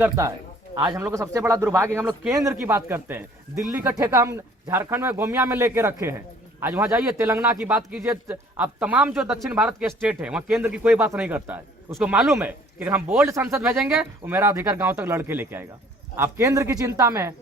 करता है। आज हम लोग का सबसे बड़ा दुर्भाग्य, हम लोग केंद्र की बात करते हैं। दिल्ली का ठेका हम झारखंड में गोमिया में लेके रखे हैं। आज वहां जाइए, तेलंगाना की बात कीजिए, अब तमाम जो दक्षिण भारत के स्टेट है वहां केंद्र की कोई बात नहीं करता है। उसको मालूम है कि हम बोल्ड संसद भेजेंगे वो मेरा अधिकार गांव तक लड़के लेके आएगा। आप केंद्र की चिंता में है।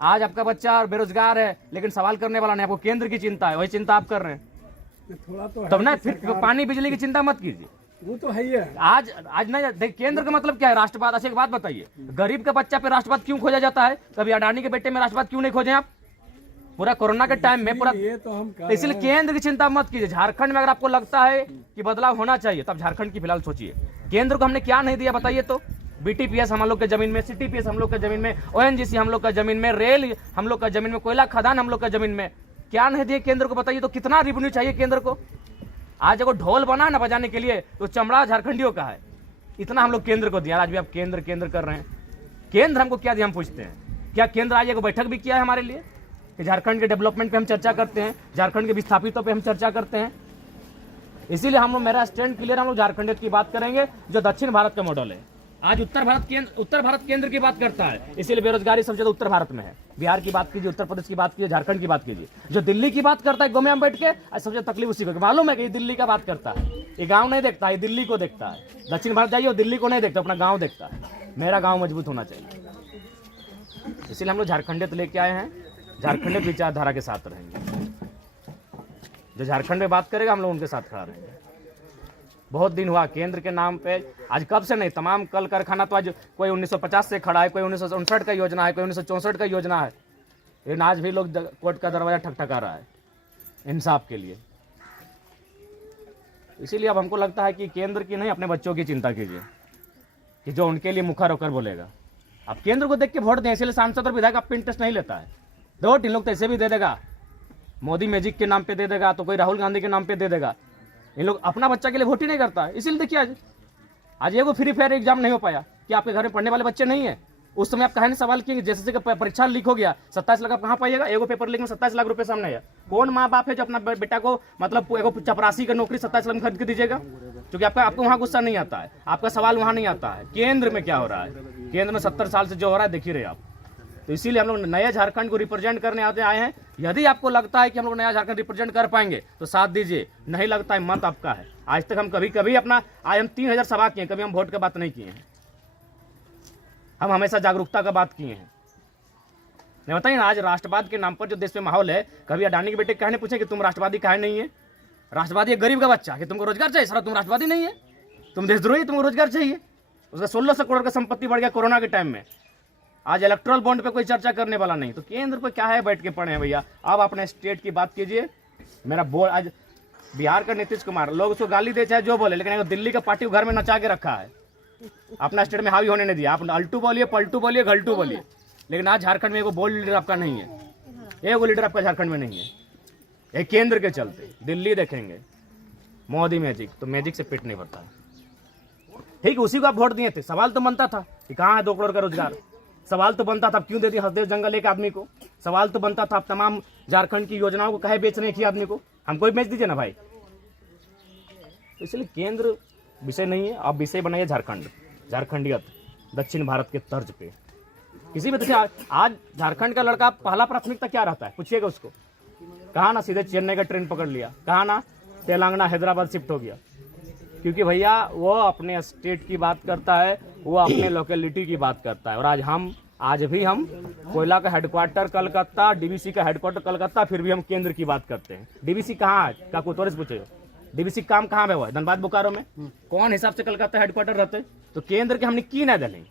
आज आपका बच्चा बेरोजगार है लेकिन सवाल करने वाला नहीं, आपको केंद्र की चिंता है, वही चिंता आप कर रहे हैं। थोड़ा तो तब ना फिर पानी बिजली की चिंता मत कीजिए। वो तो है ही है। आज नहीं देखिए, केंद्र का मतलब क्या है? राष्ट्रवाद। अच्छा एक बात बताइए, गरीब का बच्चा पे राष्ट्रवाद क्यों खोजा जाता है? कभी अडानी के बेटे में राष्ट्रवाद क्यों नहीं खोजे आप? पूरा कोरोना के टाइम में पूरा, ये तो हम कर इसलिए केंद्र की चिंता मत कीजिए। झारखंड में अगर आपको लगता है कि बदलाव होना चाहिए तब झारखंड की फिलहाल सोचिए। केंद्र को हमने क्या नहीं दिया बताइए तो? बीटीपीएस हम लोग के जमीन में, सीटीपीएस हम लोग के जमीन में, ओएनजीसी हम लोग का जमीन में, रेल हम लोग का जमीन में, कोयला खदान हम लोग का जमीन में, क्या नहीं दिए केंद्र को बताइए तो? कितना रेवेन्यू चाहिए केंद्र को? आज अगर ढोल बना ना बजाने के लिए तो चमड़ा झारखंडियों का है। इतना हम लोग केंद्र को दिया, आज भी आप केंद्र केंद्र कर रहे हैं। केंद्र हमको क्या दिया हम पूछते हैं? क्या केंद्र आज एक बैठक भी किया है हमारे लिए कि झारखंड के डेवलपमेंट पे हम चर्चा करते हैं, झारखंड के विस्थापितों पे हम चर्चा करते हैं? इसीलिए हम लोग, मेरा स्टैंड क्लियर, हम लोग झारखंड की बात करेंगे जो दक्षिण भारत का मॉडल है। आज उत्तर भारत केंद्र की बात करता है, इसीलिए बेरोजगारी सबसे ज्यादा उत्तर भारत में है। बिहार की बात कीजिए, उत्तर प्रदेश की बात कीजिए, झारखंड की बात कीजिए। जो दिल्ली की बात करता है गोमिया में बैठ के, आज सबसे तकलीफ उसी को। मालूम है कि ये दिल्ली का बात करता है, ये गांव नहीं देखता है, दिल्ली को देखता है। दक्षिण भारत जाइए, दिल्ली को नहीं देखता, अपना गाँव देखता है। मेरा गाँव मजबूत होना चाहिए, इसीलिए हम लोग झारखंडियत लेके आए हैं। झारखंडियत विचारधारा के साथ रहेंगे। जो झारखंड में बात करेगा हम लोग उनके साथ खड़ा रहेंगे। बहुत दिन हुआ केंद्र के नाम पे, आज कब से नहीं, तमाम कल कारखाना तो आज कोई 1950 से खड़ा है, कोई 1959 का योजना है, कोई 1964 का योजना है, लेकिन आज भी लोग कोर्ट का दरवाजा ठकठका रहा है इंसाफ के लिए। इसीलिए अब हमको लगता है कि केंद्र की नहीं, अपने बच्चों की चिंता कीजिए कि जो उनके लिए मुखर होकर बोलेगा। आप केंद्र को देख के वोट दें, इसलिए सांसद और विधायक आप पे इंटरेस्ट नहीं लेता है। वोट इन लोग तो ऐसे भी दे देगा, मोदी मैजिक के नाम पे दे देगा, तो कोई राहुल गांधी के नाम पे दे देगा। इन लोग अपना बच्चा के लिए वोट ही नहीं करता है। इसीलिए देखिए आज एगो फ्री फायर एग्जाम नहीं हो पाया कि आपके घर में पढ़ने वाले बच्चे नहीं है। उस समय आप कहानी सवाल किए, जैसे परीक्षा लीक हो गया, 27 लाख आप कहाँ पाइएगा? एगो पेपर लीक में 27 लाख रुपए सामने है। कौन माँ बाप है जो अपना बेटा को मतलब एगो चपरासी का नौकरी 27 लाख में खरीद के दीजिएगा? क्योंकि आपको वहाँ गुस्सा नहीं आता है, आपका सवाल वहाँ नहीं आता है। केंद्र में क्या हो रहा है? केंद्र में 70 साल से जो हो रहा है देख ही रहे आप। तो इसीलिए हम लोग नए झारखंड को रिप्रेजेंट करने आए हैं। यदि आपको लगता है कि हम लोग नया झारखंड रिप्रेजेंट कर पाएंगे तो साथ दीजिए, नहीं लगता है मत आपका है। आज तक हम कभी अपना, आज हम 3000 सभा किए, कभी हम वोट की बात नहीं किए हैं। हम हमेशा जागरूकता का बात किए हैं। नहीं बताइए ना, आज राष्ट्रवाद के नाम पर जो देश में माहौल है, कभी अडानी के बेटे कहने पूछे कि तुम राष्ट्रवादी काहे नहीं है? राष्ट्रवादी एक गरीब का बच्चा कि तुमको रोजगार चाहिए, सारा तुम राष्ट्रवादी नहीं है, तुम देशद्रोही, तुमको रोजगार चाहिए। उसका 1600 करोड़ का संपत्ति बढ़ गया कोरोना के टाइम में। आज इलेक्ट्रल बॉन्ड पे कोई चर्चा करने वाला नहीं, तो केंद्र पे क्या है बैठ के पड़े हैं भैया। अब अपने स्टेट की बात कीजिए। मेरा बोल, आज बिहार का नीतीश कुमार, लोग उसको गाली दे चाहे जो बोले, लेकिन दिल्ली का पार्टी घर में नचा के रखा है, अपना स्टेट में हावी होने नहीं दिया। आप अल्टू बोलिए, पलटू बोलिए, घल्टू बोलिए, लेकिन आज झारखंड में एगो बोल्ड लीडर आपका नहीं है, एगो लीडर आपका झारखंड में नहीं है। ये केंद्र के चलते। दिल्ली देखेंगे मोदी मैजिक, तो मैजिक से पेट नहीं भरता है। ठीक, उसी को आप वोट दिए थे। सवाल तो बनता था कि कहाँ है 2 करोड़ का रोजगार? सवाल तो बनता था क्यों दे दिया हसदेव जंगल एक आदमी को? सवाल तो बनता था आप तमाम झारखंड की योजनाओं को कहे बेच रहे हैं आदमी को? हमको भी बेच दीजिए ना भाई। इसलिए केंद्र विषय नहीं है, आप विषय बनाइए झारखंड, झारखंडियत, दक्षिण भारत के तर्ज पे। किसी भी देखिए, आज झारखंड का लड़का पहला प्राथमिकता क्या रहता है पूछिएगा उसको। कहा ना सीधे चेन्नई का ट्रेन पकड़ लिया, कहा ना तेलंगाना हैदराबाद शिफ्ट हो गया, क्योंकि भैया वो अपने स्टेट की बात करता है, वो अपने लोकेलिटी की बात करता है। और आज भी हम कोयला का हेडक्वार्टर कलकत्ता, डीवीसी का हेडक्वार्टर कलकत्ता, फिर भी हम केंद्र की बात करते हैं। डीवीसी कहाँ है? का कोतवाल से पूछेगा, डीवीसी काम कहाँ पे हुआ है? धनबाद बोकारो में। कौन हिसाब से कलकत्ता हेडक्वार्टर रहते? तो केंद्र के हमने की ना दिले।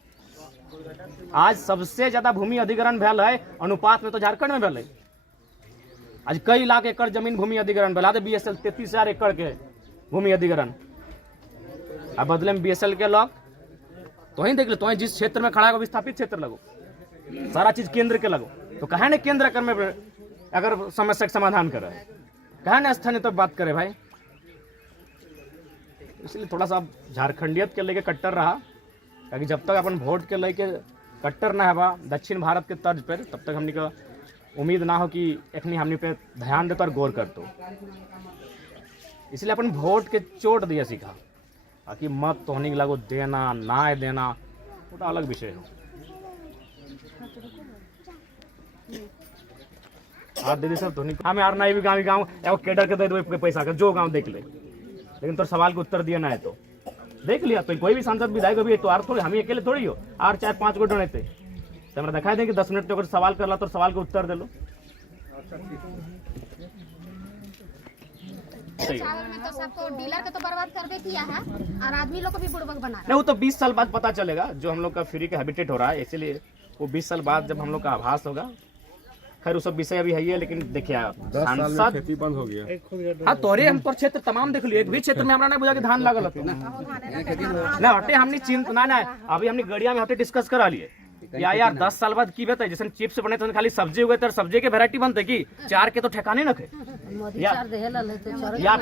आज सबसे ज्यादा भूमि अधिग्रहण भैल है अनुपात में तो झारखंड में भैल है। आज कई लाख एकड़ जमीन भूमि अधिग्रहण भैल, BSL 33,000 एकड़ के भूमि अधिग्रहण। अब बदले में BSL के लोग तो ही देख लो, तो जिस क्षेत्र में खड़ा है वो विस्थापित क्षेत्र लगो, सारा चीज केंद्र के लगो। तो कहे न केंद्र कर में अगर समस्या का समाधान करे, कहे न स्थानीय तो बात करे भाई। इसलिए थोड़ा सा झारखंडियत के लेके कट्टर रहा, ताकि जब तक अपन वोट के लेके कट्टर ना है दक्षिण भारत के तर्ज पर, तब तक हमने का उम्मीद ना हो कि एखनी हमने पे ध्यान देकर गौर कर दो। इसलिए अपन वोट के चोट दिया सीखा, बाकी मत तो होने लगो देना ना देना वो तो अलग विषय हो। आप दीदी सब तो नहीं हमें आर नहीं भी गाँव एगो केडर के दे दो पैसा का जो गाँव देख ले, लेकिन तो सवाल का उत्तर दिया ना है तो देख लिया तो कोई भी सांसद विधायक अभी तो आर थोड़ी हम अकेले थोड़ी हो आर 4-5 गो डरे थे तो हमारा दिखाई दें कि 10 मिनट अगर सवाल कर ला तो सवाल का उत्तर दे लो। चावल में तो सबको डीलर का तो बर्बाद कर किया है और आदमी लोग को भी बुड़बक बना रहा है। नहीं वो तो 20 साल बाद पता चलेगा जो हम लोग का फ्री का हैबिटेट हो रहा है, इसलिए वो 20 साल बाद जब हम लोग का आभास होगा। खैर वो सब विषय अभी है लेकिन देखिए सांसद खेती बंद हो गया। हाँ तोरे हम तो क्षेत्र तमाम देख लिए एक भी क्षेत्र में हमरा नहीं बुझा कि धान लागल होतो ना हटे हमने चिंता ना अभी हमने गड़िया में हटे डिस्कस करा लिए यार 10 साल बाद की बताए जैसे चिप्स बने तो खाली सब्जी उगे तो सब्जी के वैरायटी बनते की 4 के तो ठेकाने न खे या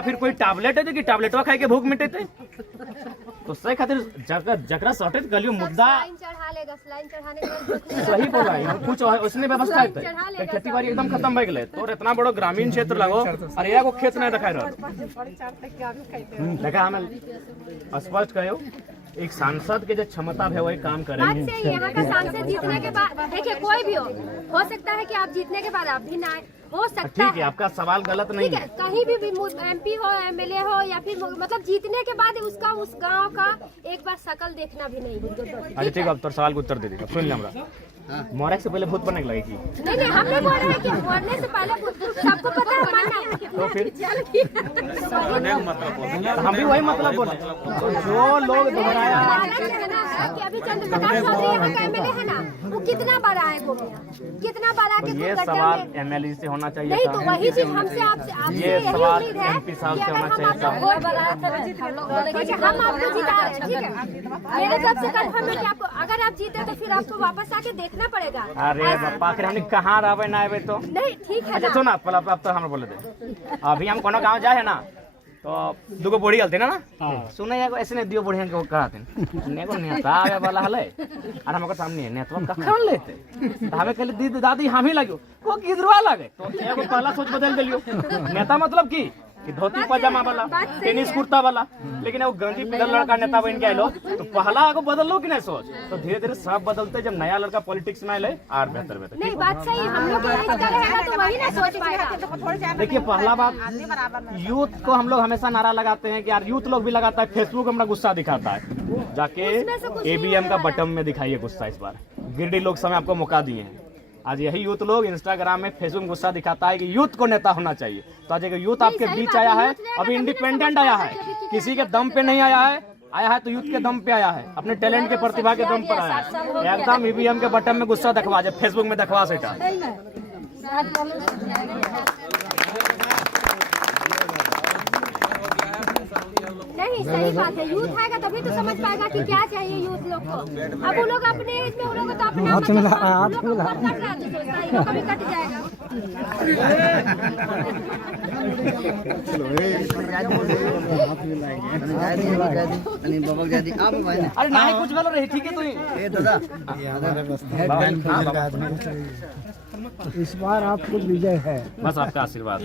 फिर कोई टैबलेट है कि टैबलेटवा खाए के भूख मिटे थे तो सही खातिर जकरा सटे गलियो मुद्दा सही बोला है कुछ उसने व्यवस्था है खेती बाड़ी एकदम खत्म हो गए तो इतना बड़ो ग्रामीण क्षेत्र लगो अरे एगो खेत नहीं दिखाई रहा देखा हमें स्पष्ट कहो एक सांसद के जो क्षमता है वही काम करेंगे। बात से यहाँ का सांसद जीतने के बाद देखिए कोई भी हो सकता है कि आप जीतने के बाद आप भी ना हो सकता ठीक है आपका सवाल गलत नहीं है कहीं भी MP हो MLA हो या फिर मतलब जीतने के बाद उसका उस गांव का एक बार शकल देखना भी नहीं है। अच्छा ठीक है अब तो सवाल का उत्तर दे दीजिए सुन लिया हमरा मोरे से पहले भूत बनने लगी थी नहीं हम नहीं बोल रहे कि मरने से पहले सबको पता है मरना तो फिर हम भी वही मतलब बोले तो जो लोग दोहराया कि अभी चंद्रप्रकाश चौधरी यहाँ का MLA है ना वो कितना बार आए कितना बार आके ये सवाल MLA से होना चाहिए नहीं तो वही चीज हमसे आपसे ये सवाल MP साहब से होना चाहिए था हम आपको जिता रहे ठीक है मेरे तरफ से कंफर्म है कि आपको अगर आप जीते तो फिर आपको वापस आके देखना पड़ेगा। अरे बापा के हमने कहाँ रहबे ना आवे तो नहीं ठीक है अच्छा सुना अब तो हम बोले दे अभी हम कोनो गांव जाए ना तो दुगो बूढ़ी गलती ना सुने एगो ऐसे दियो बुढ़िया के कहते नेगो नेता आवे वाला हले और हमको सामने नेतवा कखन लेते तो हमें कहले दीदी दादी हम ही लगियो को किधरवा लगे तो एगो पहला सोच बदल देलियो नेता मतलब की कि धोती पजामा वाला टेनिस कुर्ता वाला लेकिन वो गंजी पिदल लड़का नेता बन के आलो तो पहला आगो बदल लो कि नहीं सोच तो धीरे धीरे सब बदलते जब नया लड़का पॉलिटिक्स में आए और बेहतर नहीं बात सही हम लोग रहेगा तो वही ना सोच पाएगा। देखिए पहला बात यूथ को हम लोग हमेशा नारा लगाते हैं कि यार यूथ लोग भी लगाता है फेसबुक हमारा गुस्सा दिखाता है जाके ABM का बटन में दिखाइए गुस्सा इस बार गिरडी लोग समय आपको मौका दिए हैं आज यही यूथ लोग इंस्टाग्राम में फेसबुक गुस्सा दिखाता है कि यूथ को नेता होना चाहिए तो आज एक यूथ आपके बीच आया है अभी इंडिपेंडेंट आया है किसी के दम पे नहीं आया है तो यूथ के दम पे आया है अपने टैलेंट के प्रतिभा के दम पर आया है एकदम EVM के बटन में गुस्सा दिखवा जाए फेसबुक में दिखवा सेटा नहीं सही बात है यूथ आएगा तभी तो समझ पाएगा कि क्या चाहिए यूथ लोग को। अब वो लोग अपने एज में वो लोग तो अपना कभी कट जाएगा। अरे नहीं कुछ गलत रही ठीक है तो इस बार आपको विजय है बस आपका आशीर्वाद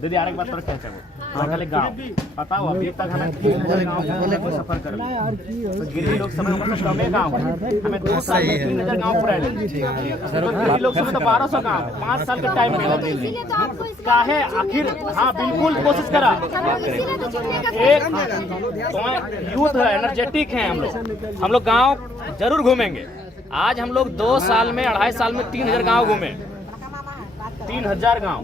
दीदी आर एक बात पर क्या चाहिए गाँव पता हो अभी तक हमें 3000 गाँव सफर कर तो गिरी लोग समय कमे गाँव हमें 2 साल में 3000 गाँव पूरा गिरी लोग समय तो 1200 गाँव 5 साल का टाइम मिला काहे आखिर हाँ बिल्कुल कोशिश करा एक तो यूथ है एनर्जेटिक है हम लोग गाँव जरूर घूमेंगे आज हम लोग 2 साल में 2.5 साल में 3000 गांव घूमे 3000 गांव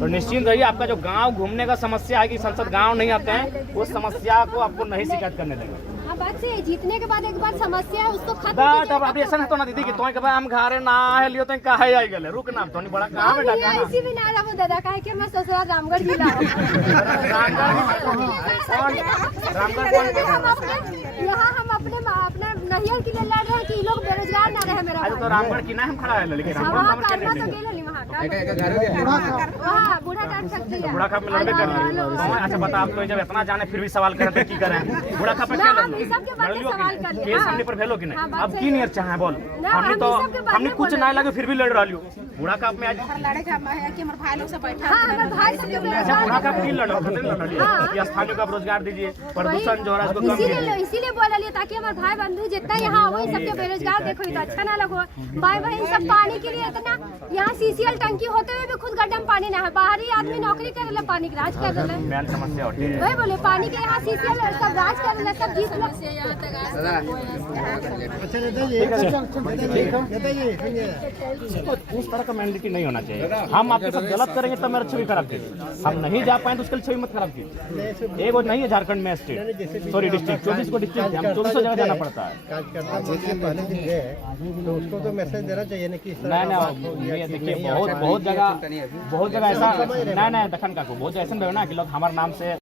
तो निश्चिंत रहिए आपका जो गांव घूमने का समस्या है कि संसद गांव नहीं आते हैं उस समस्या को आपको नहीं शिकायत करने देंगे। बात से जीतने के बाद एक बार समस्या है उसको खत्म बात अब ऐसा ना तो ना दीदी कि तो के हम घरे ना है लियो तो काहे आई गेले रुक ना तो नहीं बड़ा काम है डाका ना इसी भी ना रहा दादा काहे कि मैं ससुराल रामगढ़ जिला यहाँ हम अपने नैयर के लिए लड़ रहे हैं कि लोग बेरोजगार ना रहे मेरा तो रामगढ़ की ना हम खड़ा है लेकिन रामगढ़ तो गेल हली वहां का वहाँ बूढ़ा काट फैक्ट्री है। बूढ़ा खाप में लड़बे कर लिए। अच्छा बता, आप तो जब इतना जाने फिर भी सवाल करें तो की करें? बूढ़ा खाप पे ना, क्या हम ई सब के बारे में सवाल कर लिए। केस हमने पर भेलो कि हाँ, नहीं? बात अब सही की नियर चाहे बोल, ना, हमने हम तो ई सब के बारे हमने में कुछ बोले। ना लगे फिर भी लड़ रहा लियो। बूढ़ा खाप में आज लड़े का है कि हमारे भाई लोग से बैठा हाँ, हमारे भाई सब के अच्छा बूढ़ा खाप की लड़ो ये स्थानीय को आप रोजगार दीजिए, प्रदूषण जो है इसको कम कीजिए। इसीलिए बोल रही ताकि हमारे भाई बंधु जितना यहाँ हो सबके बेरोजगार देखो तो अच्छा ना लगो। भाई बहन सब पानी के लिए इतना यहाँ सीसीएल टंकी होते हुए भी खुद गड्ढा में पानी ना है। बाहरी आदमी नौकरी कर रहे, पानी राज कर रहे। मेन समस्या होती है वही बोले पानी के यहाँ सीसीएल सब राज कर रहे, सब जीत उस तरह का मेंटालिटी नहीं होना चाहिए। हम आपके साथ गलत करेंगे तब मेरा छवि खराब कीजिए, हम नहीं जा पाए तो उसके लिए छवि मत खराब कीजिए। एक वो नहीं है झारखंड में स्टेट, सॉरी डिस्ट्रिक्ट 24 को डिस्ट्रिक्ट, हम 24 जगह जाना पड़ता है। पहले दिन गए तो उसको तो मैसेज देना चाहिए ना कि नहीं ये देखिए बहुत जगह ऐसा नहीं दखन का बहुत जगह ऐसा ना कि लोग हमारे नाम से